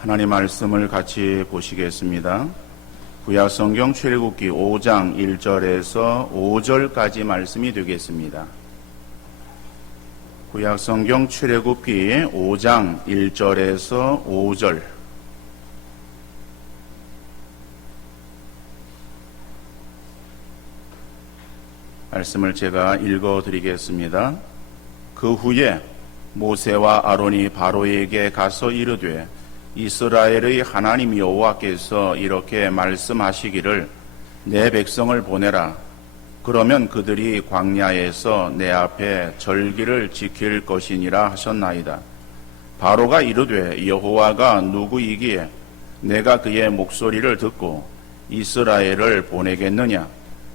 하나님 말씀을 같이 보시겠습니다. 구약성경 출애굽기 5장 1절에서 5절까지 말씀이 되겠습니다. 구약성경 출애굽기 5장 1절에서 5절. 말씀을 제가 읽어드리겠습니다. 그 후에 모세와 아론이 바로에게 가서 이르되 이스라엘의 하나님 여호와께서 이렇게 말씀하시기를 내 백성을 보내라. 그러면 그들이 광야에서 내 앞에 절기를 지킬 것이니라 하셨나이다. 바로가 이르되 여호와가 누구이기에 내가 그의 목소리를 듣고 이스라엘을 보내겠느냐?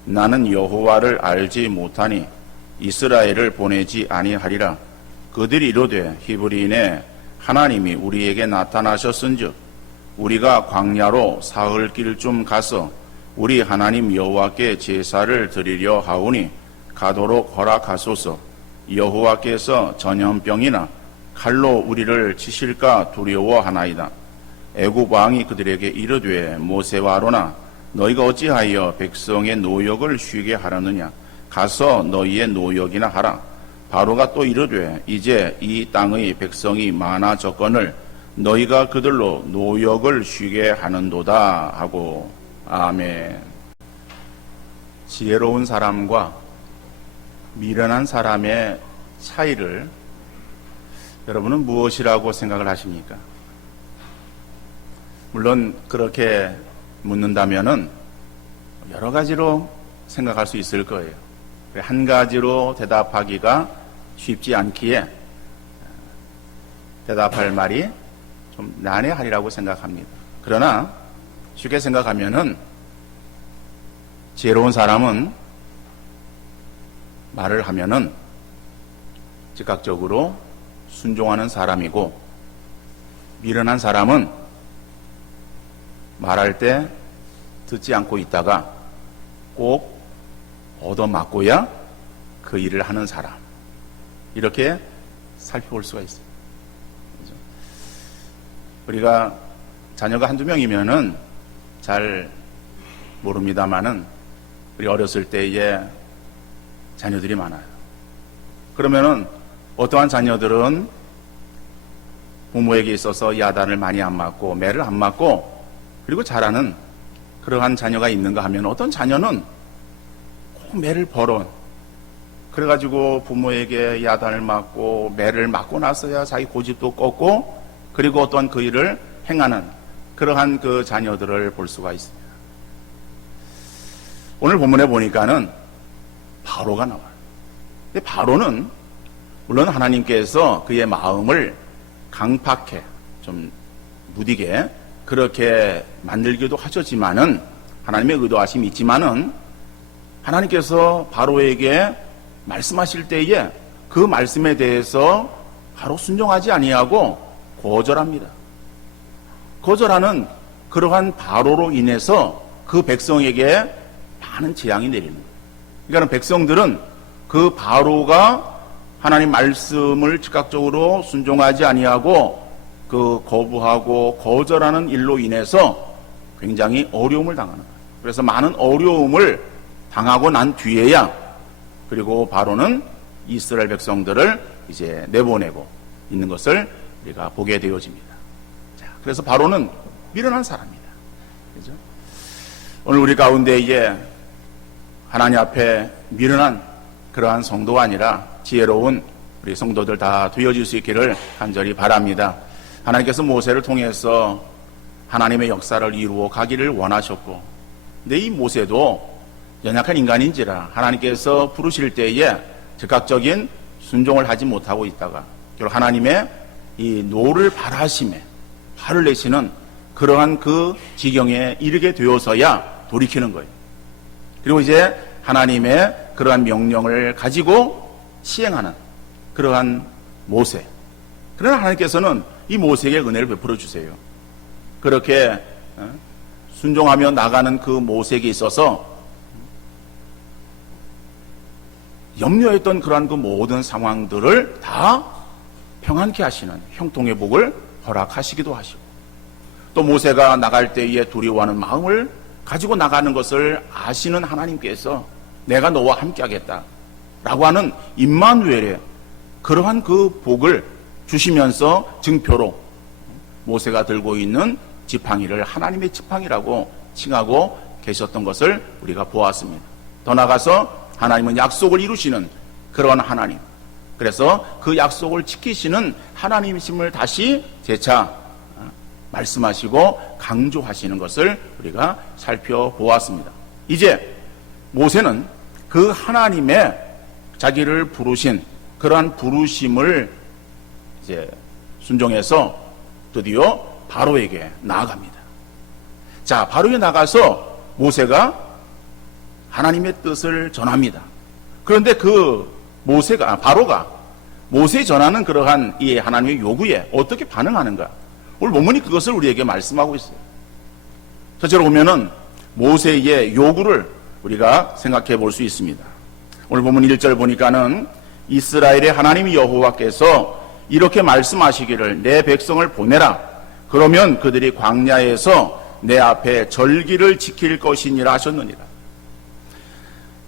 나는 여호와를 알지 못하니 이스라엘을 보내지 아니하리라. 그들이 이르되 히브리인의 하나님이 우리에게 나타나셨은즉 우리가 광야로 사흘 길쯤 가서 우리 하나님 여호와께 제사를 드리려 하오니 가도록 허락하소서. 여호와께서 전염병이나 칼로 우리를 치실까 두려워하나이다. 애굽 왕이 그들에게 이르되 모세와 아론아 너희가 어찌하여 백성의 노역을 쉬게 하려느냐? 가서 너희의 노역이나 하라. 바로가 또 이르되 이제 이 땅의 백성이 많아졌거늘 너희가 그들로 노역을 쉬게 하는도다 하고. 아멘. 지혜로운 사람과 미련한 사람의 차이를 여러분은 무엇이라고 생각을 하십니까? 물론 그렇게 묻는다면은 여러 가지로 생각할 수 있을 거예요. 한 가지로 대답하기가 쉽지 않기에 대답할 말이 좀 난해하리라고 생각합니다. 그러나 쉽게 생각하면은 지혜로운 사람은 말을 하면은 즉각적으로 순종하는 사람이고 미련한 사람은 말할 때 듣지 않고 있다가 꼭 얻어맞고야 그 일을 하는 사람, 이렇게 살펴볼 수가 있어요. 그렇죠? 우리가 자녀가 한두 명이면은 잘 모릅니다만은 우리 어렸을 때에 자녀들이 많아요. 그러면은 어떠한 자녀들은 부모에게 있어서 야단을 많이 안 맞고 매를 안 맞고 그리고 잘하는 그러한 자녀가 있는가 하면 어떤 자녀는 꼭 매를 벌어. 그래가지고 부모에게 야단을 맞고 매를 맞고 나서야 자기 고집도 꺾고 그리고 어떤 그 일을 행하는 그러한 그 자녀들을 볼 수가 있습니다. 오늘 본문에 보니까는 바로가 나와요. 근데 바로는 물론 하나님께서 그의 마음을 강팍해 좀 무디게 그렇게 만들기도 하셨지만은 하나님의 의도하심이 있지만은 하나님께서 바로에게 말씀하실 때에 그 말씀에 대해서 바로 순종하지 아니하고 거절합니다. 거절하는 그러한 바로로 인해서 그 백성에게 많은 재앙이 내리는 거예요. 그러니까 백성들은 그 바로가 하나님 말씀을 즉각적으로 순종하지 아니하고 그 거부하고 거절하는 일로 인해서 굉장히 어려움을 당하는 거예요. 그래서 많은 어려움을 당하고 난 뒤에야 그리고 바로는 이스라엘 백성들을 이제 내보내고 있는 것을 우리가 보게 되어집니다. 자, 그래서 바로는 미련한 사람입니다. 그죠? 오늘 우리 가운데에 하나님 앞에 미련한 그러한 성도가 아니라 지혜로운 우리 성도들 다 되어질 수 있기를 간절히 바랍니다. 하나님께서 모세를 통해서 하나님의 역사를 이루어 가기를 원하셨고, 근데 이 모세도 연약한 인간인지라 하나님께서 부르실 때에 즉각적인 순종을 하지 못하고 있다가 결국 하나님의 이 노를 발하심에 화를 내시는 그러한 그 지경에 이르게 되어서야 돌이키는 거예요. 그리고 이제 하나님의 그러한 명령을 가지고 시행하는 그러한 모세. 그러나 하나님께서는 이 모세에게 은혜를 베풀어 주세요. 그렇게 순종하며 나가는 그 모세에게 있어서 염려했던 그러한 그 모든 상황들을 다 평안케 하시는 형통의 복을 허락하시기도 하시고, 또 모세가 나갈 때에 두려워하는 마음을 가지고 나가는 것을 아시는 하나님께서 내가 너와 함께하겠다 라고 하는 임마누엘의 그러한 그 복을 주시면서 증표로 모세가 들고 있는 지팡이를 하나님의 지팡이라고 칭하고 계셨던 것을 우리가 보았습니다. 더 나아가서 하나님은 약속을 이루시는 그런 하나님, 그래서 그 약속을 지키시는 하나님이심을 다시 재차 말씀하시고 강조하시는 것을 우리가 살펴보았습니다. 이제 모세는 그 하나님의 자기를 부르신 그러한 부르심을 이제 순종해서 드디어 바로에게 나아갑니다. 자, 바로에 나가서 모세가 하나님의 뜻을 전합니다. 그런데 그 바로가 모세에 전하는 그러한 이 하나님의 요구에 어떻게 반응하는가? 오늘 본문이 그것을 우리에게 말씀하고 있어요. 첫째로 보면은 모세의 요구를 우리가 생각해 볼 수 있습니다. 오늘 본문 1절 보니까는 이스라엘의 하나님 여호와께서 이렇게 말씀하시기를 내 백성을 보내라. 그러면 그들이 광야에서 내 앞에 절기를 지킬 것이니라 하셨느니라.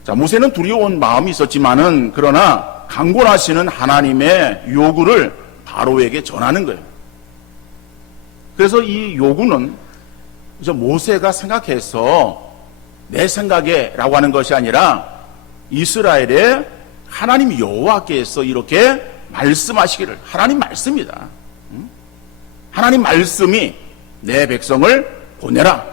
자, 모세는 두려운 마음이 있었지만은 그러나 강권하시는 하나님의 요구를 바로에게 전하는 거예요. 그래서 이 요구는 모세가 생각해서 내 생각에 라고 하는 것이 아니라 이스라엘의 하나님 여호와께서 이렇게 말씀하시기를, 하나님 말씀이다. 하나님 말씀이 내 백성을 보내라.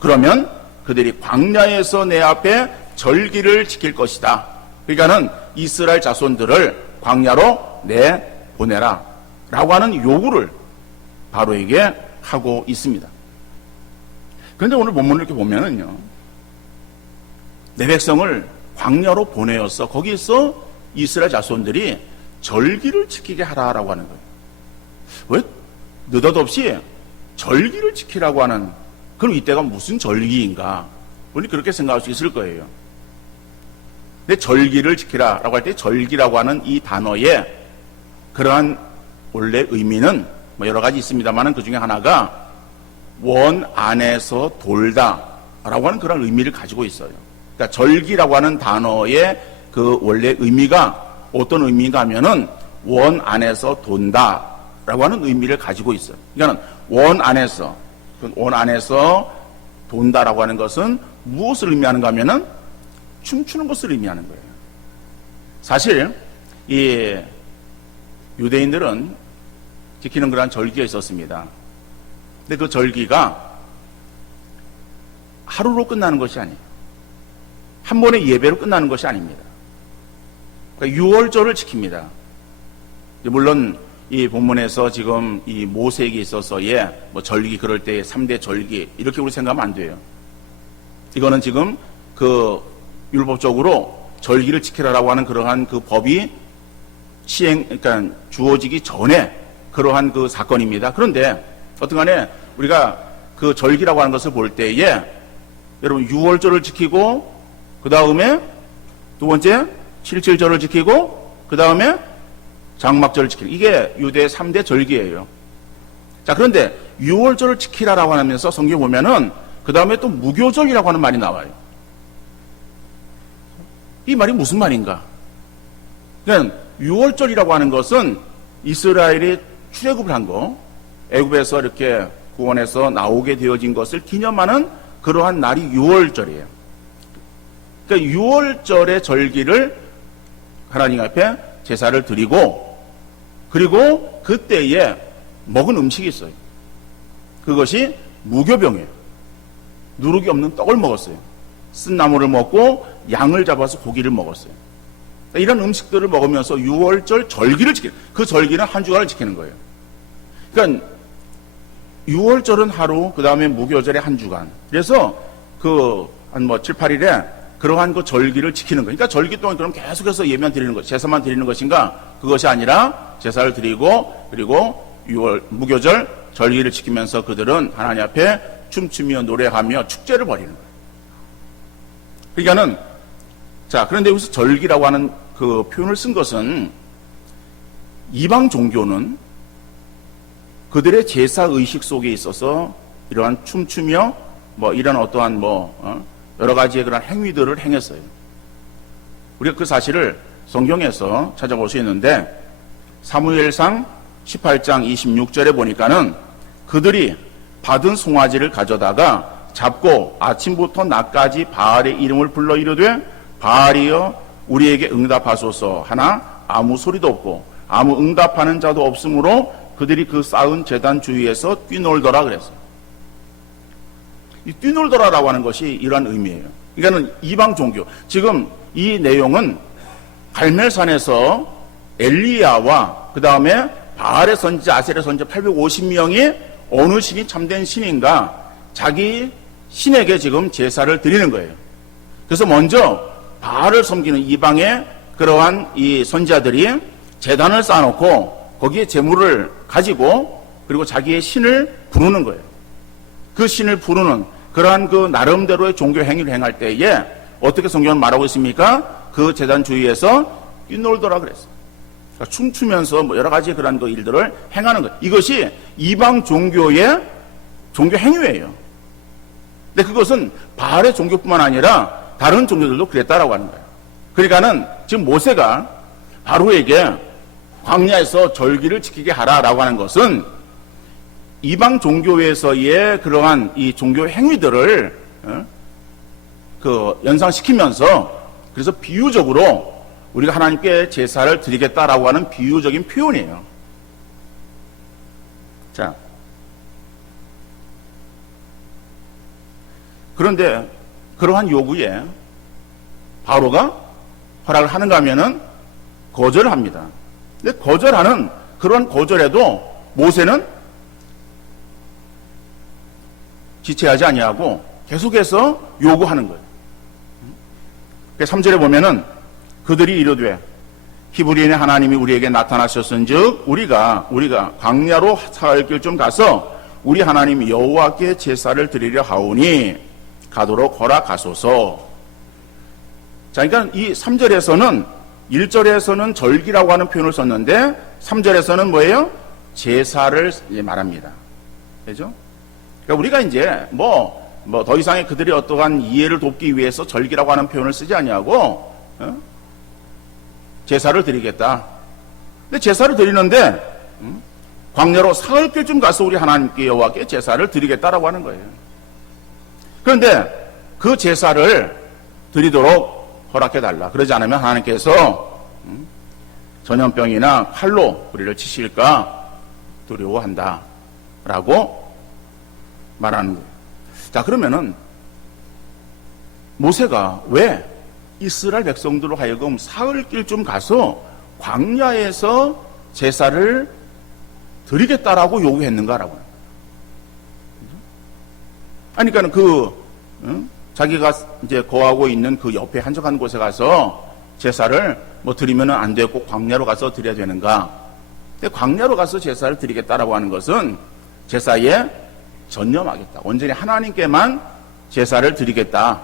그러면 그들이 광야에서 내 앞에 절기를 지킬 것이다. 그러니까는 이스라엘 자손들을 광야로 내보내라 라고 하는 요구를 바로에게 하고 있습니다. 그런데 오늘 본문을 이렇게 보면은요, 내 백성을 광야로 보내어서 거기서 이스라엘 자손들이 절기를 지키게 하라라고 하는 거예요. 왜 느닷없이 절기를 지키라고 하는, 그럼 이때가 무슨 절기인가? 우리 그렇게 생각할 수 있을 거예요. 근데 절기를 지키라라고 할 때 절기라고 하는 이 단어의 그러한 원래 의미는 뭐 여러 가지 있습니다만은 그 중에 하나가 원 안에서 돌다라고 하는 그런 의미를 가지고 있어요. 그러니까 절기라고 하는 단어의 그 원래 의미가 어떤 의미인가 하면은 원 안에서 돈다라고 하는 의미를 가지고 있어요. 그러니까 원 안에서 돈다라고 하는 것은 무엇을 의미하는가 하면은 춤추는 것을 의미하는 거예요. 사실 이 유대인들은 지키는 그러한 절기가 있었습니다. 근데 그 절기가 하루로 끝나는 것이 아니에요. 한 번의 예배로 끝나는 것이 아닙니다. 그러니까 6월절을 지킵니다. 물론 이 본문에서 지금 이 모세에게 있어서의 뭐 절기, 그럴 때 3대 절기 이렇게 우리 생각하면 안 돼요. 이거는 지금 그 율법적으로 절기를 지키라라고 하는 그러한 그 법이 그러니까 주어지기 전에 그러한 그 사건입니다. 그런데 어떤간에 우리가 그 절기라고 하는 것을 볼 때에 여러분 6월절을 지키고 그 다음에 두 번째 7.7절을 지키고 그 다음에 장막절을 지키는, 이게 유대 3대 절기예요. 자, 그런데 6월절을 지키라라고 하면서 성경에 보면은 그 다음에 또 무교절이라고 하는 말이 나와요. 이 말이 무슨 말인가? 그러니까 6월절이라고 하는 것은 이스라엘이 출애굽을 한 거, 애굽에서 이렇게 구원해서 나오게 되어진 것을 기념하는 그러한 날이 6월절이에요. 그러니까 6월절의 절기를 하나님 앞에 제사를 드리고, 그리고 그때에 먹은 음식이 있어요. 그것이 무교병이에요. 누룩이 없는 떡을 먹었어요. 쓴 나물을 먹고 양을 잡아서 고기를 먹었어요. 이런 음식들을 먹으면서 6월절 절기를 지키는, 그 절기는 한 주간을 지키는 거예요. 그러니까 6월절은 하루, 그 다음에 무교절에 한 주간. 그래서 그 한 뭐 7, 8일에 그러한 그 절기를 지키는 거예요. 그러니까 절기 동안 그럼 계속해서 예배만 드리는 것, 제사만 드리는 것인가? 그것이 아니라 제사를 드리고, 그리고 6월 무교절 절기를 지키면서 그들은 하나님 앞에 춤추며 노래하며 축제를 벌이는 거예요. 그러니까는, 자, 그런데 여기서 절기라고 하는 그 표현을 쓴 것은 이방 종교는 그들의 제사 의식 속에 있어서 이러한 춤추며 뭐 이런 어떠한 여러 가지의 그런 행위들을 행했어요. 우리가 그 사실을 성경에서 찾아볼 수 있는데 사무엘상 18장 26절에 보니까는 그들이 받은 송아지를 가져다가 잡고 아침부터 낮까지 바알의 이름을 불러 이르되 바알이여 우리에게 응답하소서 하나 아무 소리도 없고 아무 응답하는 자도 없으므로 그들이 그 쌓은 제단 주위에서 뛰놀더라 그랬어요. 이 뛰놀더라라고 하는 것이 이러한 의미예요. 그러니까는 이방 종교. 지금 이 내용은 갈멜산에서 엘리야와 그 다음에 바알의 선지자, 아셀의 선지자 850명이 어느 신이 참된 신인가 자기 신에게 지금 제사를 드리는 거예요. 그래서 먼저 바알을 섬기는 이방의 그러한 이 선지자들이 제단을 쌓아놓고 거기에 제물을 가지고 그리고 자기의 신을 부르는 거예요. 그 신을 부르는 그러한 그 나름대로의 종교 행위를 행할 때에 어떻게 성경은 말하고 있습니까? 그 제단 주위에서 뛰놀더라 그랬어요. 그러니까 춤추면서 뭐 여러 가지 그런 그 일들을 행하는 것. 이것이 이방 종교의 종교 행위예요. 근데 그것은 바알의 종교뿐만 아니라 다른 종교들도 그랬다라고 하는 거예요. 그러니까는 지금 모세가 바로에게 광야에서 절기를 지키게 하라라고 하는 것은 이방 종교에서의 그러한 이 종교 행위들을 연상시키면서 그래서 비유적으로 우리가 하나님께 제사를 드리겠다라고 하는 비유적인 표현이에요. 자, 그런데 그러한 요구에 바로가 허락을 하는가 하면은 거절을 합니다. 근데 거절하는 그런 거절에도 모세는 지체하지 아니하고 계속해서 요구하는 거예요. 3절에 보면은 그들이 이르되 히브리인의 하나님이 우리에게 나타나셨은즉 우리가 광야로 사흘 길 좀 가서 우리 하나님 여호와께 제사를 드리려 하오니 가도록 허락하소서. 자, 그러니까 이 3절에서는 1절에서는 절기라고 하는 표현을 썼는데 3절에서는 뭐예요? 제사를 말합니다. 그죠? 그러니까 우리가 이제 더 이상의 그들의 어떠한 이해를 돕기 위해서 절기라고 하는 표현을 쓰지 아니하고 제사를 드리겠다. 근데 제사를 드리는데 광야로 사흘길쯤 가서 우리 하나님께 여호와께 제사를 드리겠다라고 하는 거예요. 그런데 그 제사를 드리도록 허락해달라. 그러지 않으면 하나님께서 전염병이나 칼로 우리를 치실까 두려워한다 라고 말하는 거예요. 자, 그러면은 모세가 왜 이스라엘 백성들로 하여금 사흘길 좀 가서 광야에서 제사를 드리겠다라고 요구했는가라고. 아니, 그러니까 자기가 이제 거하고 있는 그 옆에 한적한 곳에 가서 제사를 드리면은 안 되고 꼭 광야로 가서 드려야 되는가? 근데 광야로 가서 제사를 드리겠다라고 하는 것은 제사에 전념하겠다. 온전히 하나님께만 제사를 드리겠다.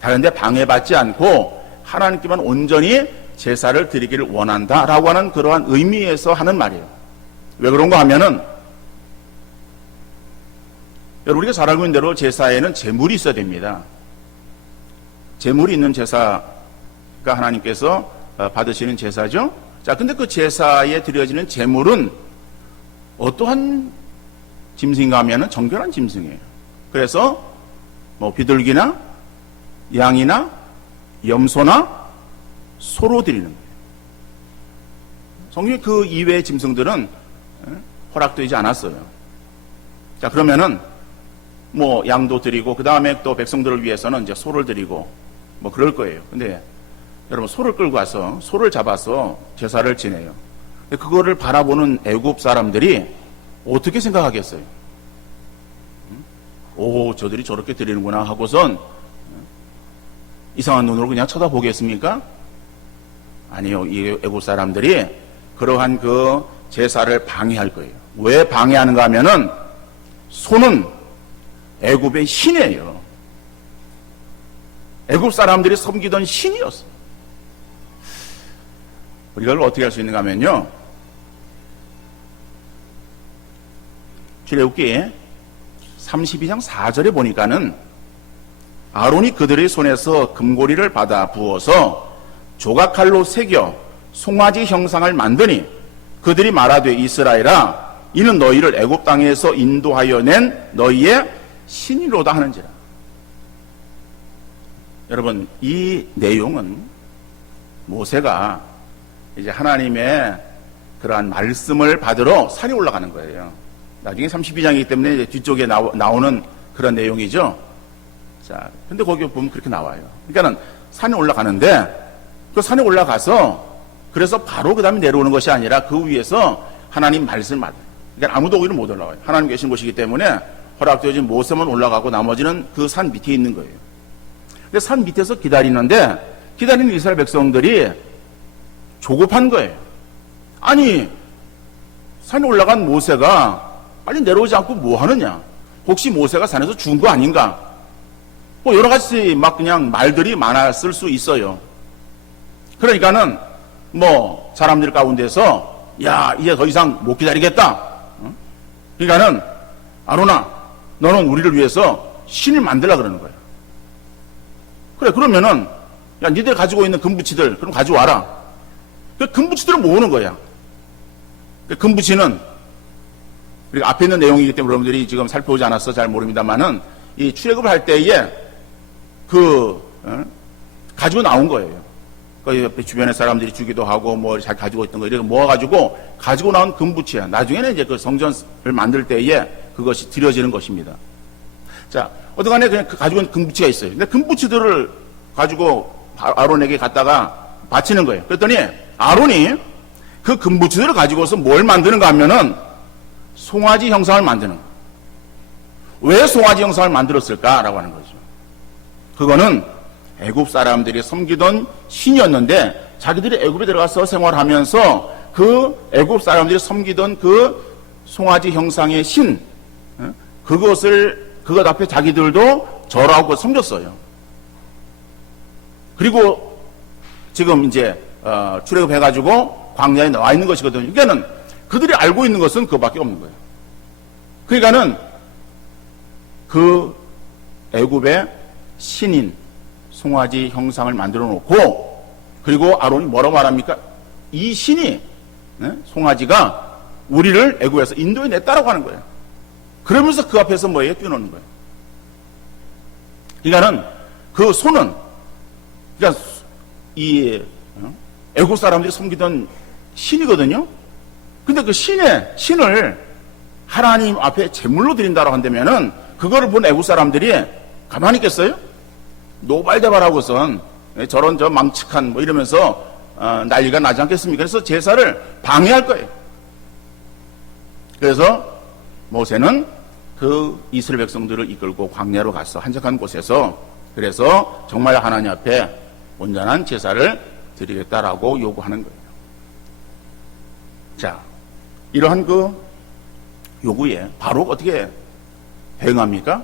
다른 데 방해받지 않고 하나님께만 온전히 제사를 드리기를 원한다라고 하는 그러한 의미에서 하는 말이에요. 왜 그런가 하면은 여러분, 우리가 잘 알고 있는 대로 제사에는 제물이 있어야 됩니다. 제물이 있는 제사가 하나님께서 받으시는 제사죠. 자, 근데 그 제사에 드려지는 제물은 어떠한 짐승인가 하면은 정결한 짐승이에요. 그래서 비둘기나 양이나 염소나 소로 드리는 거예요. 성경에 그 이외의 짐승들은 허락되지 않았어요. 자, 그러면은 양도 드리고 그 다음에 또 백성들을 위해서는 이제 소를 드리고 그럴 거예요. 근데 여러분, 소를 끌고 와서 소를 잡아서 제사를 지내요. 그거를 바라보는 애굽 사람들이 어떻게 생각하겠어요? 오, 저들이 저렇게 드리는구나 하고선 이상한 눈으로 그냥 쳐다보겠습니까? 아니요. 이 애굽 사람들이 그러한 그 제사를 방해할 거예요. 왜 방해하는가 하면은 소는 애굽의 신이에요. 애굽 사람들이 섬기던 신이었어요. 우리가 그걸 어떻게 할 수 있는가 하면요, 출애굽기 32장 4절에 보니까는 아론이 그들의 손에서 금고리를 받아 부어서 조각칼로 새겨 송아지 형상을 만드니 그들이 말하되 이스라엘아 이는 너희를 애굽 땅에서 인도하여 낸 너희의 신이로다 하는지라. 여러분, 이 내용은 모세가 이제 하나님의 그러한 말씀을 받으러 산에 올라가는 거예요. 나중에 32장이기 때문에 이제 뒤쪽에 나오는 그런 내용이죠. 자, 근데 거기 보면 그렇게 나와요. 그러니까는 산에 올라가는데 그 산에 올라가서 그래서 바로 그 다음에 내려오는 것이 아니라 그 위에서 하나님 말씀을 받아요. 그러니까 아무도 거기를 못 올라가요. 하나님 계신 곳이기 때문에 허락되어진 모세만 올라가고 나머지는 그 산 밑에 있는 거예요. 근데 산 밑에서 기다리는데 기다리는 이스라엘 백성들이 조급한 거예요. 아니, 산에 올라간 모세가 빨리 내려오지 않고 뭐 하느냐? 혹시 모세가 산에서 죽은 거 아닌가? 뭐 여러 가지 막 그냥 말들이 많았을 수 있어요. 그러니까는 뭐 사람들 가운데서 야, 이제 더 이상 못 기다리겠다. 그러니까는 아론아, 너는 우리를 위해서 신을 만들라 그러는 거야. 그래, 그러면은 야, 니들 가지고 있는 금부치들 그럼 가져와라. 그 금부치들을 모으는 거야. 그 금부치는 우리가 앞에 있는 내용이기 때문에 여러분들이 지금 살펴보지 않아서 잘 모릅니다만은 이 출애굽을 할 때에 가지고 나온 거예요. 그 옆에 주변의 사람들이 주기도 하고 뭐 잘 가지고 있던 거 이렇게 모아가지고 가지고 나온 금부치야. 나중에는 이제 그 성전을 만들 때에 그것이 드려지는 것입니다. 자, 어떡하네 그냥 가지고 있는 금부치가 있어요. 근데 금부치들을 가지고 아론에게 갖다가 바치는 거예요. 그랬더니 아론이 그 금부치들을 가지고서 뭘 만드는가 하면은 송아지 형상을 만드는 거예요. 왜 송아지 형상을 만들었을까라고 하는 거죠. 그거는 애굽 사람들이 섬기던 신이었는데 자기들이 애굽에 들어가서 생활하면서 그 애굽 사람들이 섬기던 그 송아지 형상의 신, 그것 앞에 자기들도 절하고 섬겼어요. 그리고 지금 이제 출애굽해가지고 광야에 나와 있는 것이거든요. 그러니까는 그들이 알고 있는 것은 그거밖에 없는 거예요. 그러니까는 그 애굽의 신인 송아지 형상을 만들어 놓고 그리고 아론이 뭐라고 말합니까? 이 신이 송아지가 우리를 애굽에서 인도에 냈다라고 하는 거예요. 그러면서 그 앞에서 뭐예요? 뛰어노는 거예요. 그러니까는 그 소는 그러니까 이 애굽 사람들이 섬기던 신이거든요. 근데 그 신을 하나님 앞에 제물로 드린다고 한다면은 그거를 본 애굽 사람들이 가만히 있겠어요? 노발대발하고선 저런 저 망측한 뭐 이러면서 난리가 나지 않겠습니까? 그래서 제사를 방해할 거예요. 그래서 모세는 그 이스라엘 백성들을 이끌고 광야로 가서 한적한 곳에서 그래서 정말 하나님 앞에 온전한 제사를 드리겠다라고 요구하는 거예요. 자, 이러한 그 요구에 바로 어떻게 대응합니까?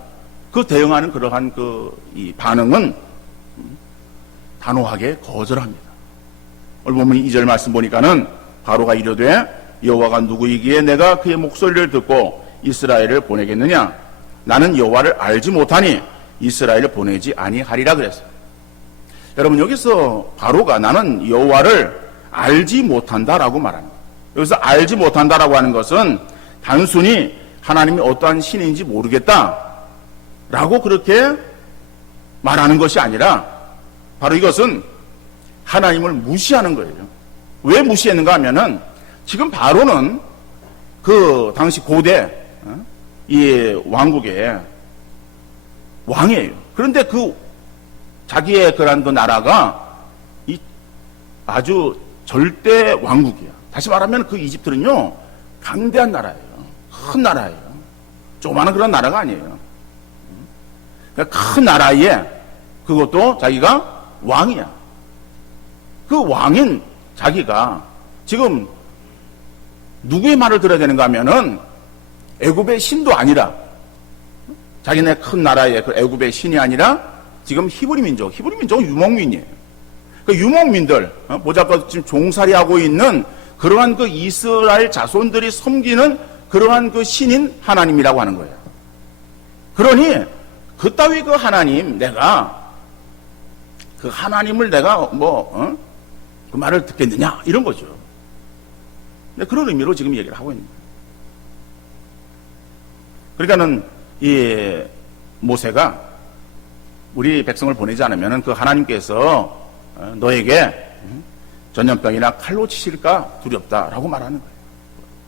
그 대응하는 그러한 이 반응은 단호하게 거절합니다. 오늘 보면 2절 말씀 보니까는 바로가 이르되 여호와가 누구이기에 내가 그의 목소리를 듣고 이스라엘을 보내겠느냐? 나는 여호와를 알지 못하니 이스라엘을 보내지 아니하리라 그랬어요. 여러분, 여기서 바로가 나는 여호와를 알지 못한다라고 말하는 거예요. 여기서 알지 못한다라고 하는 것은 단순히 하나님이 어떠한 신인지 모르겠다라고 그렇게 말하는 것이 아니라 바로 이것은 하나님을 무시하는 거예요. 왜 무시했는가 하면은 지금 바로는 그 당시 고대 이 왕국의 왕이에요. 그런데 그 자기의 그런 그 나라가 이 아주 절대 왕국이야. 다시 말하면 그 이집트는요 강대한 나라예요. 큰 나라예요. 조그마한 그런 나라가 아니에요. 그러니까 큰 나라에 그것도 자기가 왕이야. 그 왕인 자기가 지금 누구의 말을 들어야 되는가 하면은 애굽의 신도 아니라 자기네 큰 나라의 그 애굽의 신이 아니라 지금 히브리 민족은 유목민이에요. 그 유목민들 보잘것 지금 종살이하고 있는 그러한 그 이스라엘 자손들이 섬기는 그러한 그 신인 하나님이라고 하는 거예요. 그러니 그따위 그 하나님, 내가 그 하나님을 내가 그 말을 듣겠느냐 이런 거죠. 근데 그런 의미로 지금 얘기를 하고 있는 거예요. 그러니까는 이 모세가 우리 백성을 보내지 않으면 그 하나님께서 너에게 전염병이나 칼로 치실까 두렵다라고 말하는 거예요.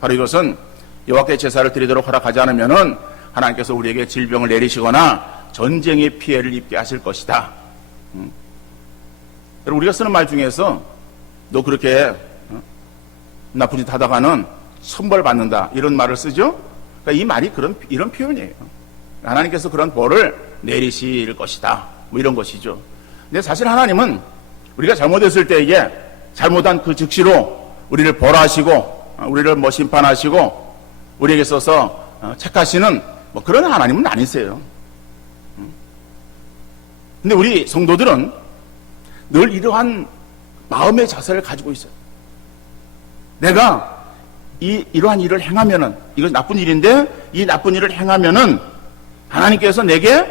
바로 이것은 여호와께 제사를 드리도록 허락하지 않으면은 하나님께서 우리에게 질병을 내리시거나 전쟁의 피해를 입게 하실 것이다. 여러분, 우리가 쓰는 말 중에서 너 그렇게 나쁜 짓 하다가는 천벌받는다 이런 말을 쓰죠. 그러니까 이 말이 이런 표현이에요. 하나님께서 그런 벌을 내리실 것이다 뭐 이런 것이죠. 근데 사실 하나님은 우리가 잘못했을 때에 잘못한 그 즉시로 우리를 벌하시고 우리를 뭐 심판하시고 우리에게 있어서 책하시는 뭐 그런 하나님은 아니세요. 근데 우리 성도들은 늘 이러한 마음의 자세를 가지고 있어요. 내가 이러한 일을 행하면은, 이건 나쁜 일인데, 이 나쁜 일을 행하면은, 하나님께서 내게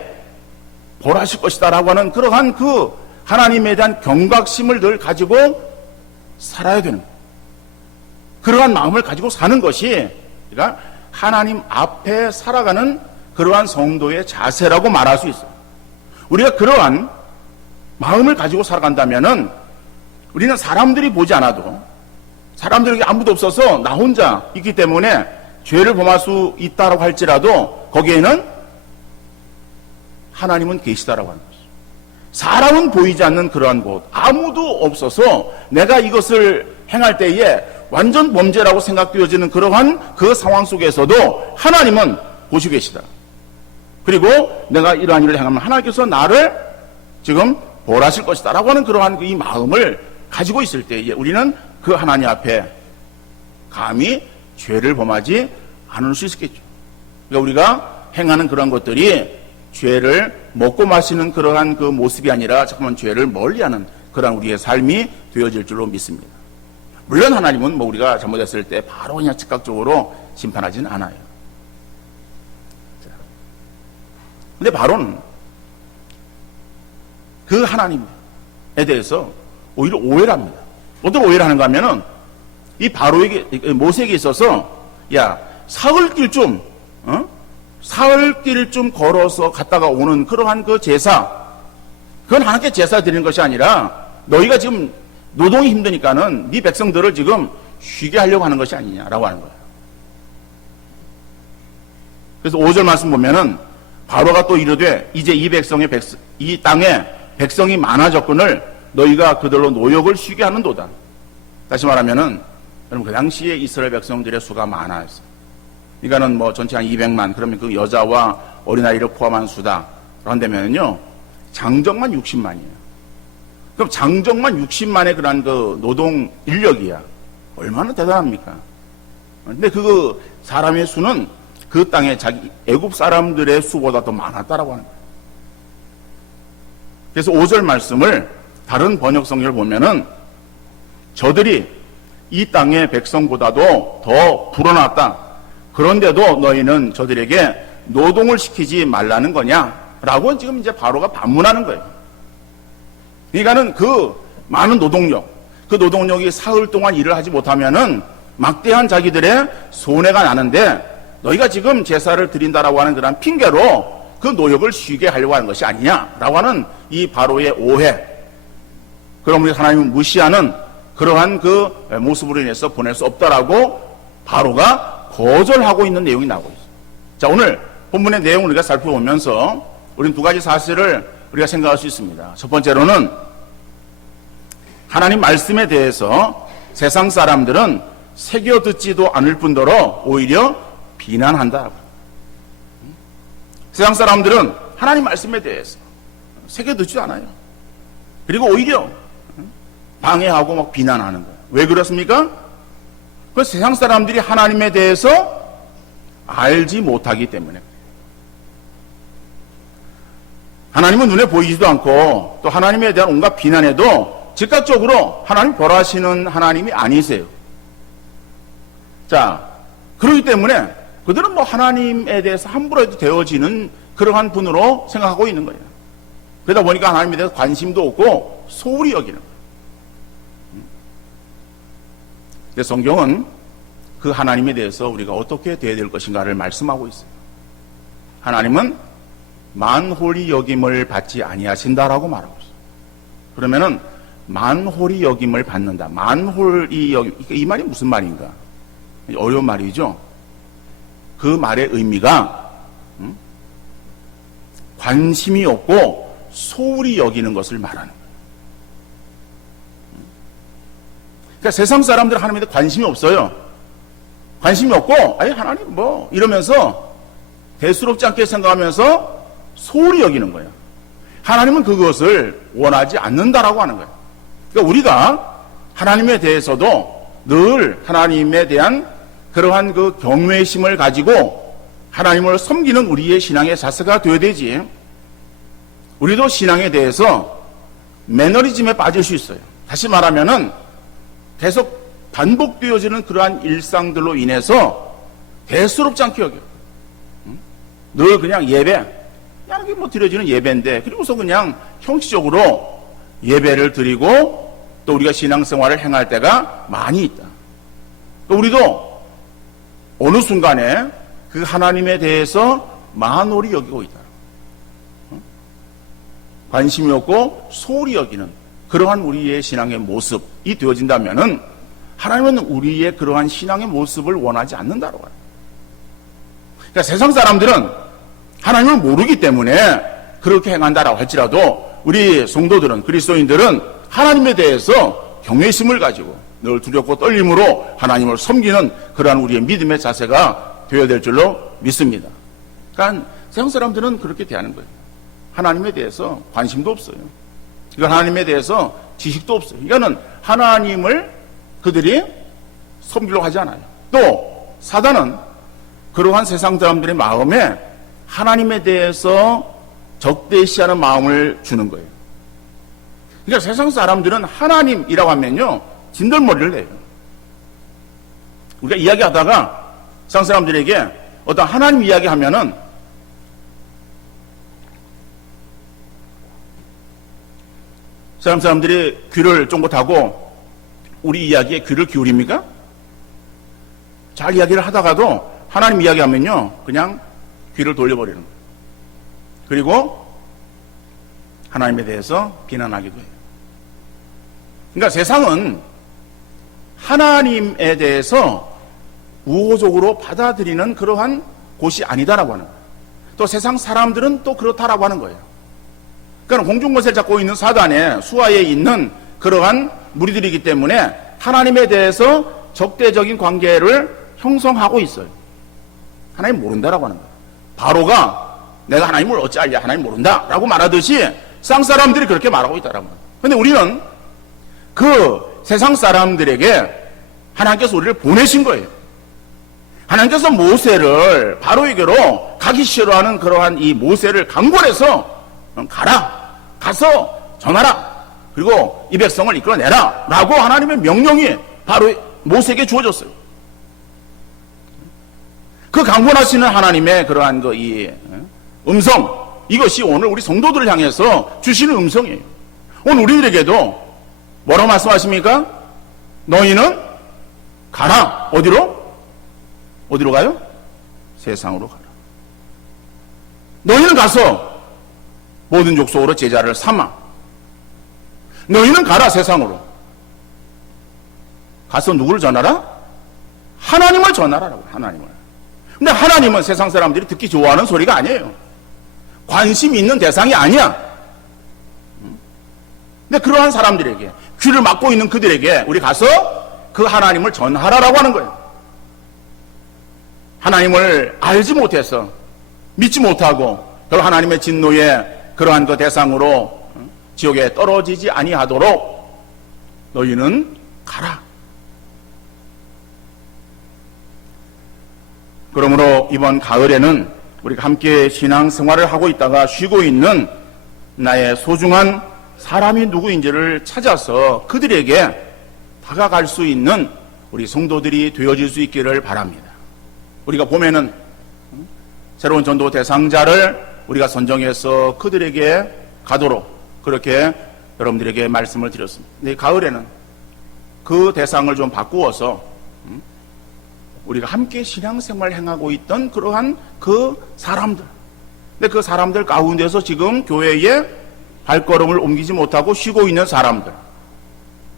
벌하실 것이다 라고 하는 그러한 그 하나님에 대한 경각심을 늘 가지고 살아야 되는 거예요. 그러한 마음을 가지고 사는 것이, 그러니까 하나님 앞에 살아가는 그러한 성도의 자세라고 말할 수 있어요. 우리가 그러한 마음을 가지고 살아간다면은, 우리는 사람들이 보지 않아도, 사람들에게 아무도 없어서 나 혼자 있기 때문에 죄를 범할 수 있다고 할지라도 거기에는 하나님은 계시다라고 하는 것이죠. 사람은 보이지 않는 그러한 곳, 아무도 없어서 내가 이것을 행할 때에 완전 범죄라고 생각되어지는 그러한 그 상황 속에서도 하나님은 보시고 계시다. 그리고 내가 이러한 일을 행하면 하나님께서 나를 지금 벌하실 것이다 라고 하는 그러한 이 마음을 가지고 있을 때에 우리는 그 하나님 앞에 감히 죄를 범하지 않을 수 있겠죠. 그러니까 우리가 행하는 그런 것들이 죄를 먹고 마시는 그러한 그 모습이 아니라 잠깐만 죄를 멀리하는 그러한 우리의 삶이 되어질 줄로 믿습니다. 물론 하나님은 뭐 우리가 잘못했을 때 바로 그냥 즉각적으로 심판하지는 않아요. 근데 바로는 그 하나님에 대해서 오히려 오해를 합니다. 어떤 오해를 하는가 하면은 이 바로에게, 모세에게 있어서 야, 사흘길 좀 걸어서 갔다가 오는 그러한 그 제사, 그건 하나님께 제사 드리는 것이 아니라 너희가 지금 노동이 힘드니까는 네 백성들을 지금 쉬게 하려고 하는 것이 아니냐라고 하는 거예요. 그래서 5절 말씀 보면은 바로가 또 이르되 이제 이 땅에 백성이 많아졌거늘 너희가 그들로 노역을 쉬게 하는도다. 다시 말하면은 여러분 그 당시에 이스라엘 백성들의 수가 많았어요. 그러니까는 뭐 전체 한 200만, 그러면 그 여자와 어린아이를 포함한 수다. 그런다면요 장정만 60만이에요. 그럼 장정만 60만의 그런 그 노동 인력이야. 얼마나 대단합니까? 근데 그 사람의 수는 그 땅에 자기 애굽 사람들의 수보다 더 많았다라고 하는 거예요. 그래서 5절 말씀을 다른 번역 성경을 보면은 저들이 이 땅의 백성보다도 더 불어났다. 그런데도 너희는 저들에게 노동을 시키지 말라는 거냐라고 지금 이제 바로가 반문하는 거예요. 그러니까는 그 많은 노동력, 그 노동력이 사흘 동안 일을 하지 못하면은 막대한 자기들의 손해가 나는데 너희가 지금 제사를 드린다라고 하는 그런 핑계로 그 노역을 쉬게 하려고 하는 것이 아니냐라고 하는 이 바로의 오해. 그럼 우리 하나님을 무시하는 그러한 그 모습으로 인해서 보낼 수 없다라고 바로가 거절하고 있는 내용이 나오고 있어요. 자, 오늘 본문의 내용을 우리가 살펴보면서 우리는 두 가지 사실을 우리가 생각할 수 있습니다. 첫 번째로는 하나님 말씀에 대해서 세상 사람들은 새겨 듣지도 않을 뿐더러 오히려 비난한다. 세상 사람들은 하나님 말씀에 대해서 새겨 듣지도 않아요. 그리고 오히려 방해하고 막 비난하는 거예요. 왜 그렇습니까? 그 세상 사람들이 하나님에 대해서 알지 못하기 때문에. 하나님은 눈에 보이지도 않고 또 하나님에 대한 온갖 비난에도 즉각적으로 하나님 벌하시는 하나님이 아니세요. 자, 그렇기 때문에 그들은 뭐 하나님에 대해서 함부로 해도 되어지는 그러한 분으로 생각하고 있는 거예요. 그러다 보니까 하나님에 대해서 관심도 없고 소홀히 여기는 거예요. 근데 성경은 그 하나님에 대해서 우리가 어떻게 되어야 될 것인가를 말씀하고 있어요. 하나님은 만홀히 여김을 받지 아니하신다라고 말하고 있어요. 그러면은 만홀히 여김을 받는다. 만홀히 여김, 이 말이 무슨 말인가? 어려운 말이죠. 그 말의 의미가 관심이 없고 소홀히 여기는 것을 말하는 거예요. 그러니까 세상 사람들은 하나님에 대해 관심이 없어요. 관심이 없고, 아니 하나님 뭐 이러면서 대수롭지 않게 생각하면서 소홀히 여기는 거예요. 하나님은 그것을 원하지 않는다라고 하는 거예요. 그러니까 우리가 하나님에 대해서도 늘 하나님에 대한 그러한 그 경외심을 가지고 하나님을 섬기는 우리의 신앙의 자세가 되어야 되지. 우리도 신앙에 대해서 매너리즘에 빠질 수 있어요. 다시 말하면은 계속 반복되어지는 그러한 일상들로 인해서 대수롭지 않게 여겨요. 늘 그냥 예배, 그냥 이게 뭐 드려지는 예배인데, 그리고서 그냥 형식적으로 예배를 드리고 또 우리가 신앙생활을 행할 때가 많이 있다. 우리도 어느 순간에 그 하나님에 대해서 만홀히 여기고 있다. 관심이 없고 소홀히 여기는 그러한 우리의 신앙의 모습이 되어진다면은 하나님은 우리의 그러한 신앙의 모습을 원하지 않는다고 해요. 그러니까 세상 사람들은 하나님을 모르기 때문에 그렇게 행한다라고 할지라도 우리 성도들은, 그리스도인들은 하나님에 대해서 경외심을 가지고 늘 두렵고 떨림으로 하나님을 섬기는 그러한 우리의 믿음의 자세가 되어야 될 줄로 믿습니다. 그러니까 세상 사람들은 그렇게 대하는 거예요. 하나님에 대해서 관심도 없어요. 이건 하나님에 대해서 지식도 없어요. 이거는 하나님을 그들이 섬기려고 하지 않아요. 또 사단은 그러한 세상 사람들의 마음에 하나님에 대해서 적대시하는 마음을 주는 거예요. 그러니까 세상 사람들은 하나님이라고 하면요 진덜머리를 내요. 우리가 이야기하다가 세상 사람들에게 어떤 하나님 이야기하면은 세상 사람들이 귀를 쫑긋하고 우리 이야기에 귀를 기울입니까? 잘 이야기를 하다가도 하나님 이야기하면요 그냥 귀를 돌려버리는 거예요. 그리고 하나님에 대해서 비난하기도 해요. 그러니까 세상은 하나님에 대해서 우호적으로 받아들이는 그러한 곳이 아니다라고 하는 거예요. 또 세상 사람들은 또 그렇다라고 하는 거예요. 그러니까 공중권세를 잡고 있는 사단의 수하에 있는 그러한 무리들이기 때문에 하나님에 대해서 적대적인 관계를 형성하고 있어요. 하나님 모른다라고 하는 거예요. 바로가 내가 하나님을 어찌 알랴 하나님 모른다라고 말하듯이 세상 사람들이 그렇게 말하고 있다라고 합니다. 그런데 우리는 그 세상 사람들에게 하나님께서 우리를 보내신 거예요. 하나님께서 모세를 바로에게로 가기 싫어하는 그러한 이 모세를 강권해서 가라, 가서 전하라, 그리고 이 백성을 이끌어내라 라고 하나님의 명령이 바로 모세에게 주어졌어요. 그 강권하시는 하나님의 그러한 이 음성, 이것이 오늘 우리 성도들을 향해서 주시는 음성이에요. 오늘 우리들에게도 뭐라고 말씀하십니까? 너희는 가라. 어디로? 어디로 가요? 세상으로 가라. 너희는 가서 모든 족속으로 제자를 삼아. 너희는 가라 세상으로. 가서 누구를 전하라? 하나님을 전하라라고. 하나님을. 근데 하나님은 세상 사람들이 듣기 좋아하는 소리가 아니에요. 관심 있는 대상이 아니야. 근데 그러한 사람들에게, 귀를 막고 있는 그들에게 우리 가서 그 하나님을 전하라라고 하는 거예요. 하나님을 알지 못해서 믿지 못하고 결국 하나님의 진노의 그러한 그 대상으로 지옥에 떨어지지 아니하도록 너희는 가라. 그러므로 이번 가을에는 우리가 함께 신앙생활을 하고 있다가 쉬고 있는 나의 소중한 사람이 누구인지를 찾아서 그들에게 다가갈 수 있는 우리 성도들이 되어질 수 있기를 바랍니다. 우리가 보면은 새로운 전도 대상자를 우리가 선정해서 그들에게 가도록 그렇게 여러분들에게 말씀을 드렸습니다. 근데 가을에는 그 대상을 좀 바꾸어서 우리가 함께 신앙생활을 행하고 있던 그러한 그 사람들, 근데 그 사람들 가운데서 지금 교회에 발걸음을 옮기지 못하고 쉬고 있는 사람들,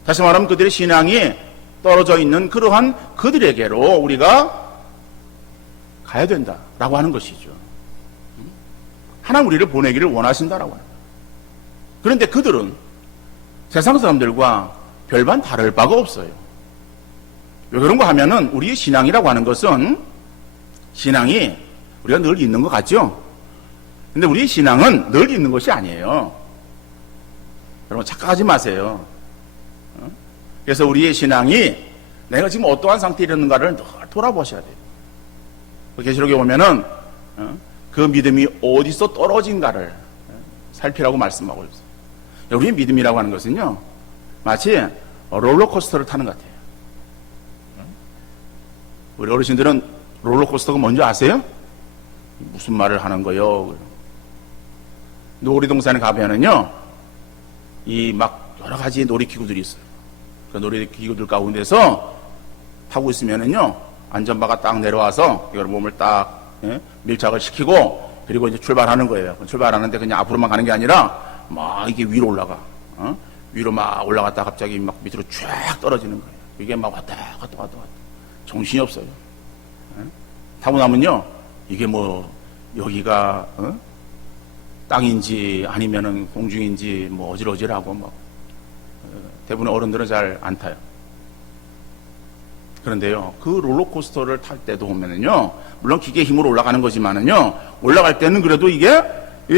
다시 말하면 그들의 신앙이 떨어져 있는 그러한 그들에게로 우리가 가야 된다라고 하는 것이죠. 하나님 우리를 보내기를 원하신다라고 하는 거예요. 그런데 그들은 세상 사람들과 별반 다를 바가 없어요. 왜 그런가 하면은 우리의 신앙이라고 하는 것은 신앙이 우리가 늘 있는 것 같죠? 근데 우리의 신앙은 늘 있는 것이 아니에요. 여러분 착각하지 마세요. 그래서 우리의 신앙이 내가 지금 어떠한 상태에 있는가를 늘 돌아보셔야 돼요. 계시록에 보면은 그 믿음이 어디서 떨어진가를 살피라고 말씀하고 있어요. 우리의 믿음이라고 하는 것은요, 마치 롤러코스터를 타는 것 같아요. 우리 어르신들은 롤러코스터가 뭔지 아세요? 무슨 말을 하는 거요? 놀이동산에 가면은요, 이 막 여러 가지 놀이기구들이 있어요. 그 놀이기구들 가운데서 타고 있으면은요, 안전바가 딱 내려와서 이걸 몸을 딱 밀착을 시키고 그리고 이제 출발하는 거예요. 출발하는데 그냥 앞으로만 가는 게 아니라 막 이게 위로 올라가. 위로 막 올라갔다 갑자기 막 밑으로 쫙 떨어지는 거예요. 이게 막 왔다 갔다. 정신이 없어요. 타고 나면요, 이게 뭐 여기가 땅인지 아니면은 공중인지 뭐 어질어질하고 막 대부분의 어른들은 잘 안 타요. 그런데요, 그 롤러코스터를 탈 때도 보면은요, 물론 기계의 힘으로 올라가는 거지만은요, 올라갈 때는 그래도 이게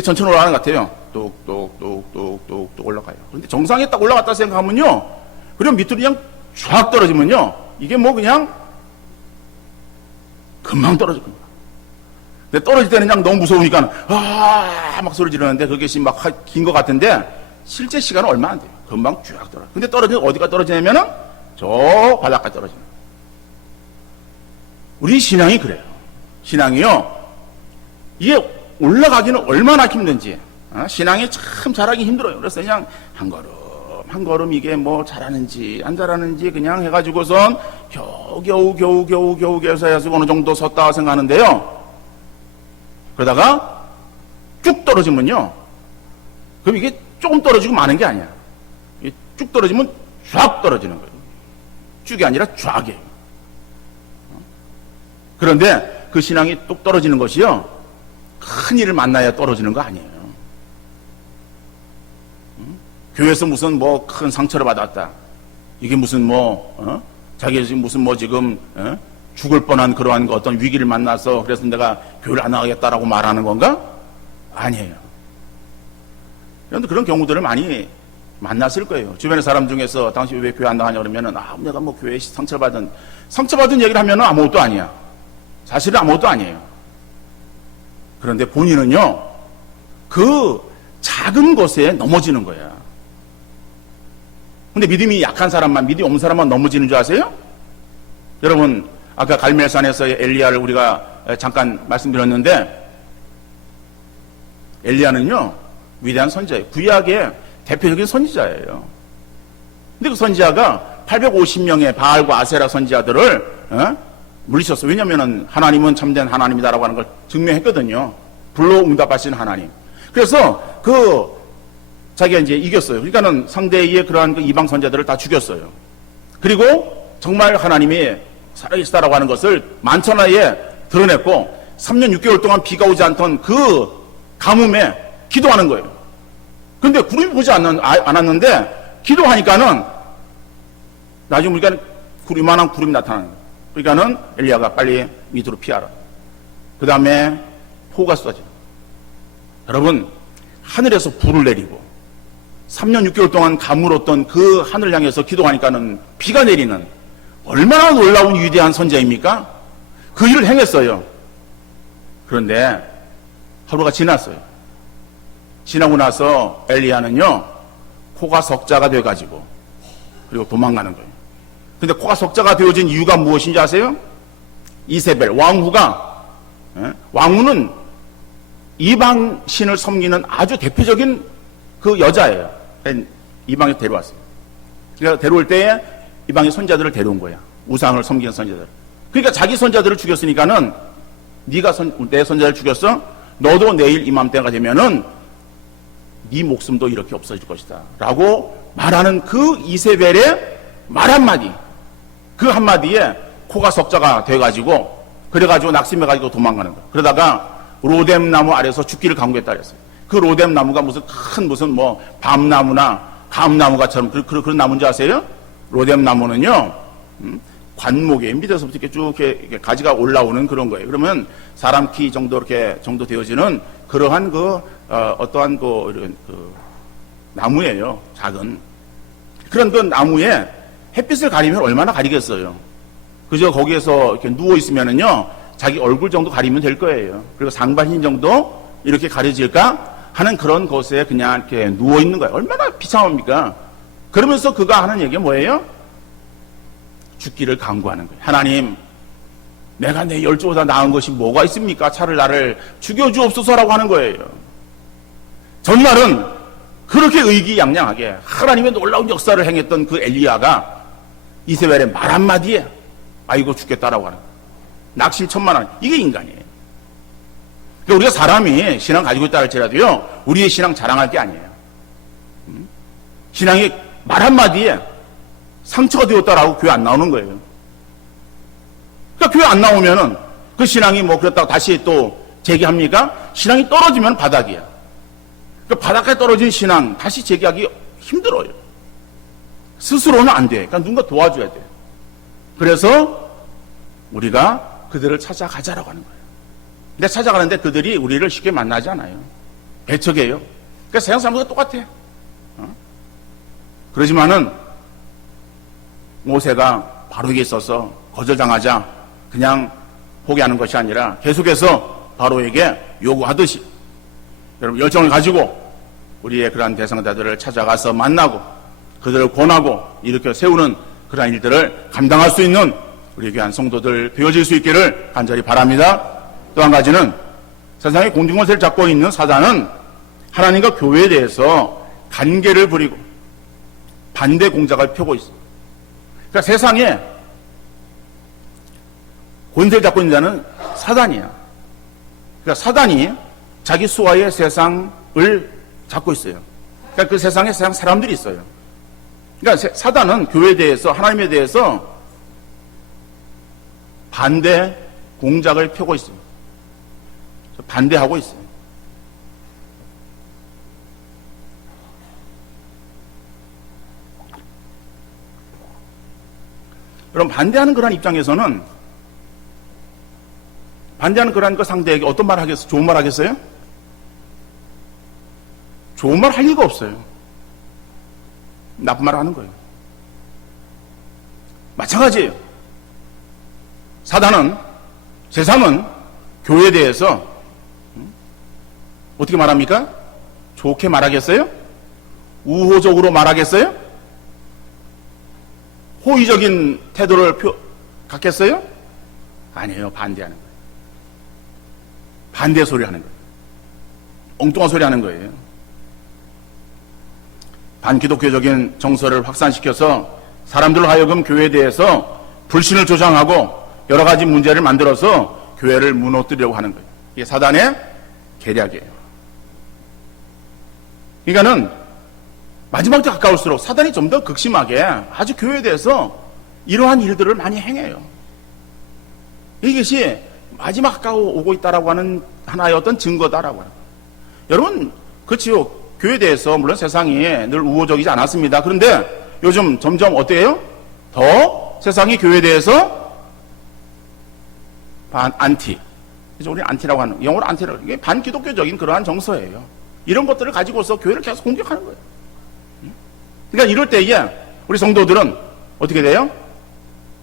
천천히 올라가는 것 같아요. 똑똑똑똑똑똑 올라가요. 그런데 정상에 딱 올라갔다 생각하면요, 그럼 밑으로 그냥 쫙 떨어지면요, 이게 뭐 그냥 금방 떨어질 겁니다. 근데 떨어질 때는 그냥 너무 무서우니까 막 소리 지르는데 그게 막 긴 것 같은데 실제 시간은 얼마 안 돼요. 금방 쫙 떨어져. 근데 떨어지면 어디가 떨어지냐면은 저 바닥까지 떨어지는 거예요. 우리 신앙이 그래요. 신앙이요, 이게 올라가기는 얼마나 힘든지, 신앙이 참 잘하기 힘들어요. 그래서 그냥 한 걸음 이게 뭐 잘하는지 안 잘하는지 그냥 해가지고선 겨우 해서 어느 정도 섰다 생각하는데요, 그러다가 쭉 떨어지면요, 그럼 이게 조금 떨어지고 마는 게 아니야. 쭉 떨어지면 쫙 떨어지는 거예요. 쭉이 아니라 쫙이에요. 그런데 그 신앙이 뚝 떨어지는 것이요, 큰 일을 만나야 떨어지는 거 아니에요. 교회에서 무슨 뭐 큰 상처를 받았다, 이게 무슨 뭐 자기가 지금 무슨 뭐 지금 죽을 뻔한 그러한 어떤 위기를 만나서 그래서 내가 교회를 안 나가겠다라고 말하는 건가? 아니에요. 그런데 그런 경우들을 많이 만났을 거예요. 주변의 사람 중에서 당신 왜 교회 안 나가냐 그러면은 내가 뭐 교회에 상처받은 얘기를 하면은 아무것도 아니야. 사실은 아무것도 아니에요. 그런데 본인은요, 그 작은 것에 넘어지는 거야. 근데 믿음이 약한 사람만, 믿음이 없는 사람만 넘어지는 줄 아세요? 여러분, 아까 갈멜산에서의 엘리야를 우리가 잠깐 말씀드렸는데, 엘리야는요, 위대한 선지자예요. 구약의 대표적인 선지자예요. 근데 그 선지자가 850명의 바알과 아세라 선지자들을 물리쳤어요. 왜냐면은 하나님은 참된 하나님이다라고 하는 걸 증명했거든요. 불로 응답하신 하나님. 그래서 자기가 이제 이겼어요. 그러니까는 상대의 그러한 그 이방 선지자들을 다 죽였어요. 그리고 정말 하나님이 살아계시다라고 하는 것을 만천하에 드러냈고 3년 6개월 동안 비가 오지 않던 그 가뭄에 기도하는 거예요. 근데 구름이 보지 않았는데 기도하니까는 나중에 보니까 이만한 구름이 나타나는 거예요. 그러니까는 엘리야가 빨리 밑으로 피하라. 그 다음에 폭우가 쏟아져. 여러분, 하늘에서 불을 내리고 3년 6개월 동안 가물었던 그 하늘을 향해서 기도하니까는 비가 내리는 얼마나 놀라운 위대한 선지자입니까? 그 일을 행했어요. 그런데 하루가 지났어요. 지나고 나서 엘리야는요, 코가 석자가 돼가지고 그리고 도망가는 거예요. 근데 코가 석자가 되어진 이유가 무엇인지 아세요? 이세벨 왕후가, 왕후는 이방 신을 섬기는 아주 대표적인 그 여자예요. 이방에 데려왔어요. 그러니까 데려올 때에 이방의 손자들을 데려온 거야. 우상을 섬기는 손자들. 그러니까 자기 손자들을 죽였으니까는 네가 내 손자를 죽였어? 너도 내일 이맘때가 되면은 네 목숨도 이렇게 없어질 것이다 라고 말하는 그 이세벨의 말 한마디, 그 한마디에 코가 석자가 돼가지고 그래가지고 낙심해가지고 도망가는 거야. 그러다가 로뎀 나무 아래서 죽기를 강구했다 그랬어요. 그 로뎀 나무가 무슨 뭐 밤나무나 감나무가처럼 그런 나무인지 아세요? 로뎀 나무는요, 관목에 밑에서부터 이렇게 쭉 이렇게 가지가 올라오는 그런 거예요. 그러면 사람 키 정도 이렇게 정도 되어지는 그러한 어떠한 이런 나무예요. 작은. 그런 그 나무에 햇빛을 가리면 얼마나 가리겠어요. 그저 거기에서 이렇게 누워 있으면은요, 자기 얼굴 정도 가리면 될 거예요. 그리고 상반신 정도 이렇게 가려질까 하는 그런 것에 그냥 이렇게 누워 있는 거예요. 얼마나 비참합니까? 그러면서 그가 하는 얘기가 뭐예요? 죽기를 강구하는 거예요. 하나님, 내가 내 열조보다 나은 것이 뭐가 있습니까? 차를 나를 죽여주옵소서라고 하는 거예요. 전날은 그렇게 의기양양하게 하나님의 놀라운 역사를 행했던 그 엘리야가 이세벨의 말 한마디에 아이고 죽겠다라고 하는 거예요. 낙심천만한, 이게 인간이에요. 그러니까 우리가 사람이 신앙 가지고 있다 할지라도요, 우리의 신앙 자랑할 게 아니에요. 신앙이 말 한마디에 상처가 되었다라고 교회 안 나오는 거예요. 그러니까 교회 안 나오면은 그 신앙이 뭐 그렇다고 다시 또 재기합니까? 신앙이 떨어지면 바닥이야. 그 바닥에 떨어진 신앙 다시 재기하기 힘들어요. 스스로는 안 돼. 그러니까 누군가 도와줘야 돼. 그래서 우리가 그들을 찾아가자라고 하는 거예요. 근데 찾아가는데 그들이 우리를 쉽게 만나지 않아요. 배척해요. 그러니까 세상 사람들과 똑같아. 그러지만은 모세가 바로에게 있어서 거절당하자 그냥 포기하는 것이 아니라 계속해서 바로에게 요구하듯이 여러분 열정을 가지고 우리의 그러한 대상자들을 찾아가서 만나고 그들을 권하고 일으켜 세우는 그러한 일들을 감당할 수 있는 우리 귀한 성도들 되어질 수 있기를 간절히 바랍니다. 또 한 가지는 세상의 공중권세를 잡고 있는 사단은 하나님과 교회에 대해서 간계를 부리고 반대 공작을 펴고 있습니다. 그러니까 세상에 권세를 잡고 있는 자는 사단이야. 그러니까 사단이 자기 수하의 세상을 잡고 있어요. 그러니까 그 세상에 세상 사람들이 있어요. 그러니까 사단은 교회에 대해서 하나님에 대해서 반대 공작을 펴고 있습니다. 반대하고 있어요. 여러분 반대하는 그런 입장에서는 반대하는 그런 그 상대에게 어떤 말 하겠어요? 좋은 말 하겠어요? 좋은 말 할 리가 없어요. 나쁜 말 하는 거예요. 마찬가지예요. 사단은 세상은 교회에 대해서 어떻게 말합니까? 좋게 말하겠어요? 우호적으로 말하겠어요? 호의적인 태도를 갖겠어요? 아니에요. 반대하는 거예요. 반대 소리 하는 거예요. 엉뚱한 소리 하는 거예요. 반기독교적인 정서를 확산시켜서 사람들로 하여금 교회에 대해서 불신을 조장하고 여러 가지 문제를 만들어서 교회를 무너뜨리려고 하는 거예요. 이게 사단의 계략이에요. 그러니까는 마지막 때 가까울수록 사단이 좀 더 극심하게 아주 교회에 대해서 이러한 일들을 많이 행해요. 이것이 마지막 가까워오고 있다라고 하는 하나의 어떤 증거다라고 하는 거예요. 여러분, 그렇지요. 교회에 대해서 물론 세상이 늘 우호적이지 않았습니다. 그런데 요즘 점점 어때요? 더 세상이 교회에 대해서 안티. 그래서 우리 안티라고 하는, 영어로 안티라고, 이게 반기독교적인 그러한 정서예요. 이런 것들을 가지고서 교회를 계속 공격하는 거예요. 그러니까 이럴 때에 우리 성도들은 어떻게 돼요?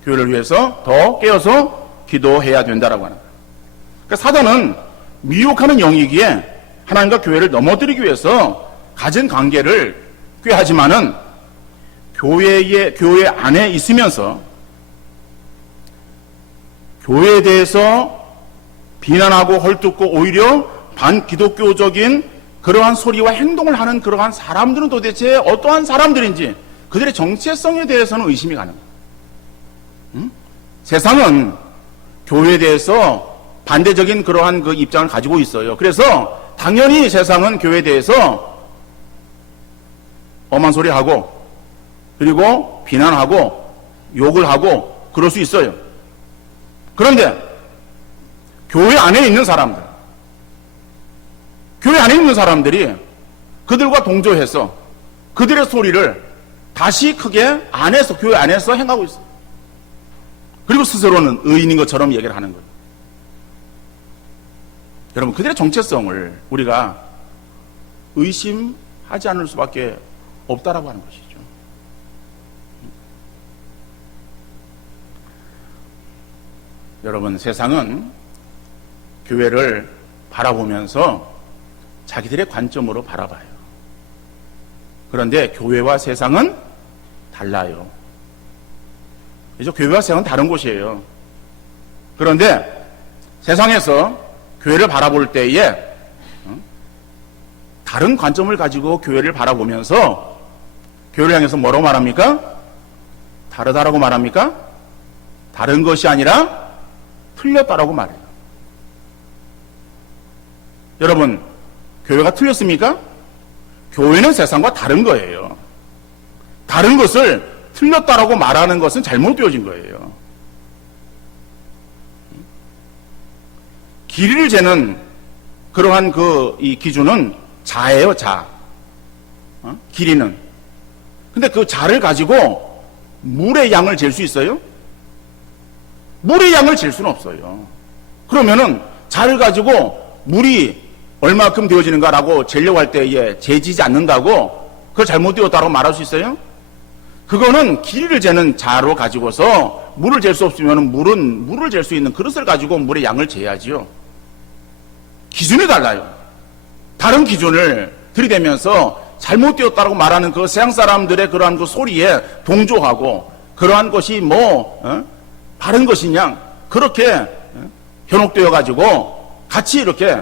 교회를 위해서 더 깨어서 기도해야 된다라고 하는 거예요. 그러니까 사단은 미혹하는 영이기에 하나님과 교회를 넘어뜨리기 위해서 가진 관계를 꾀하지만은 교회 안에 있으면서 교회에 대해서 비난하고 헐뜯고 오히려 반기독교적인 그러한 소리와 행동을 하는 그러한 사람들은 도대체 어떠한 사람들인지 그들의 정체성에 대해서는 의심이 가능합니다. 세상은 교회에 대해서 반대적인 그러한 그 입장을 가지고 있어요. 그래서 당연히 세상은 교회에 대해서 엄한 소리 하고 그리고 비난하고 욕을 하고 그럴 수 있어요. 그런데 교회 안에 있는 사람들이 그들과 동조해서 그들의 소리를 다시 크게 교회 안에서 행하고 있어요. 그리고 스스로는 의인인 것처럼 얘기를 하는 거예요. 여러분, 그들의 정체성을 우리가 의심하지 않을 수밖에 없다라고 하는 것이죠. 여러분, 세상은 교회를 바라보면서 자기들의 관점으로 바라봐요. 그런데 교회와 세상은 달라요. 그래서 교회와 세상은 다른 곳이에요. 그런데 세상에서 교회를 바라볼 때에 다른 관점을 가지고 교회를 바라보면서 교회를 향해서 뭐라고 말합니까? 다르다라고 말합니까? 다른 것이 아니라 틀렸다라고 말해요. 여러분, 교회가 틀렸습니까? 교회는 세상과 다른 거예요. 다른 것을 틀렸다라고 말하는 것은 잘못되어진 거예요. 길이를 재는 그러한 이 기준은 자예요, 자. 길이는. 근데 그 자를 가지고 물의 양을 잴 수 있어요? 물의 양을 잴 수는 없어요. 그러면은 자를 가지고 물이 얼마큼 되어지는가라고 재려고 할 때에 재지지 않는다고 그걸 잘못되었다고 말할 수 있어요? 그거는 길이를 재는 자로 가지고서 물을 잴 수 없으면 물을 잴 수 있는 그릇을 가지고 물의 양을 재야지요. 기준이 달라요. 다른 기준을 들이대면서 잘못되었다고 말하는 그 세상 사람들의 그러한 그 소리에 동조하고 그러한 것이 바른 것이냐 그렇게 현혹되어 가지고 같이 이렇게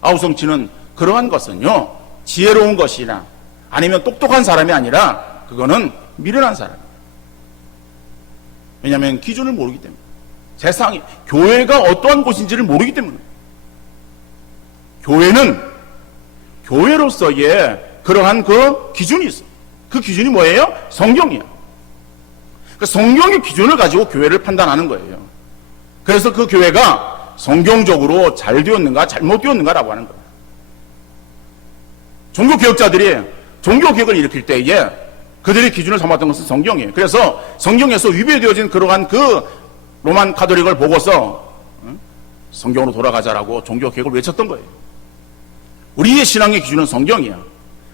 아우성치는 그러한 것은요, 지혜로운 것이나 아니면 똑똑한 사람이 아니라 그거는 미련한 사람이에요. 왜냐하면 기준을 모르기 때문에. 교회가 어떠한 곳인지를 모르기 때문에. 교회는 교회로서의 그러한 그 기준이 있어요. 그 기준이 뭐예요? 성경이에요. 그 성경의 기준을 가지고 교회를 판단하는 거예요. 그래서 그 교회가 성경적으로 잘 되었는가 잘못 되었는가라고 하는 거예요. 종교개혁자들이 종교개혁을 일으킬 때에 그들의 기준을 삼았던 것은 성경이에요. 그래서 성경에서 위배되어진 그러한 그 로만 카톨릭을 보고서 성경으로 돌아가자라고 종교개혁을 외쳤던 거예요. 우리의 신앙의 기준은 성경이야.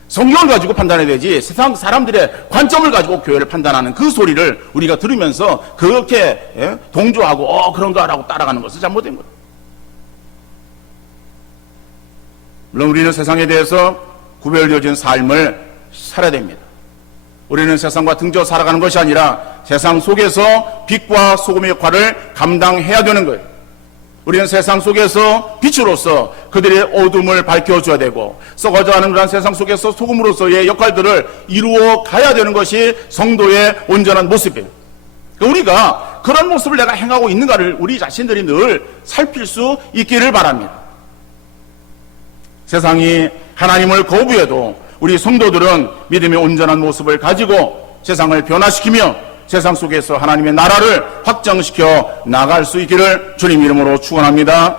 성경을 가지고 판단해야 되지 세상 사람들의 관점을 가지고 교회를 판단하는 그 소리를 우리가 들으면서 그렇게 동조하고 그런가라고 따라가는 것은 잘못된 거예요. 물론 우리는 세상에 대해서 구별되어진 삶을 살아야 됩니다. 우리는 세상과 등져 살아가는 것이 아니라 세상 속에서 빛과 소금의 역할을 감당해야 되는 거예요. 우리는 세상 속에서 빛으로서 그들의 어둠을 밝혀줘야 되고 썩어져가는 그런 세상 속에서 소금으로서의 역할들을 이루어 가야 되는 것이 성도의 온전한 모습이에요. 우리가 그런 모습을 내가 행하고 있는가를 우리 자신들이 늘 살필 수 있기를 바랍니다. 세상이 하나님을 거부해도 우리 성도들은 믿음의 온전한 모습을 가지고 세상을 변화시키며 세상 속에서 하나님의 나라를 확장시켜 나갈 수 있기를 주님 이름으로 축원합니다.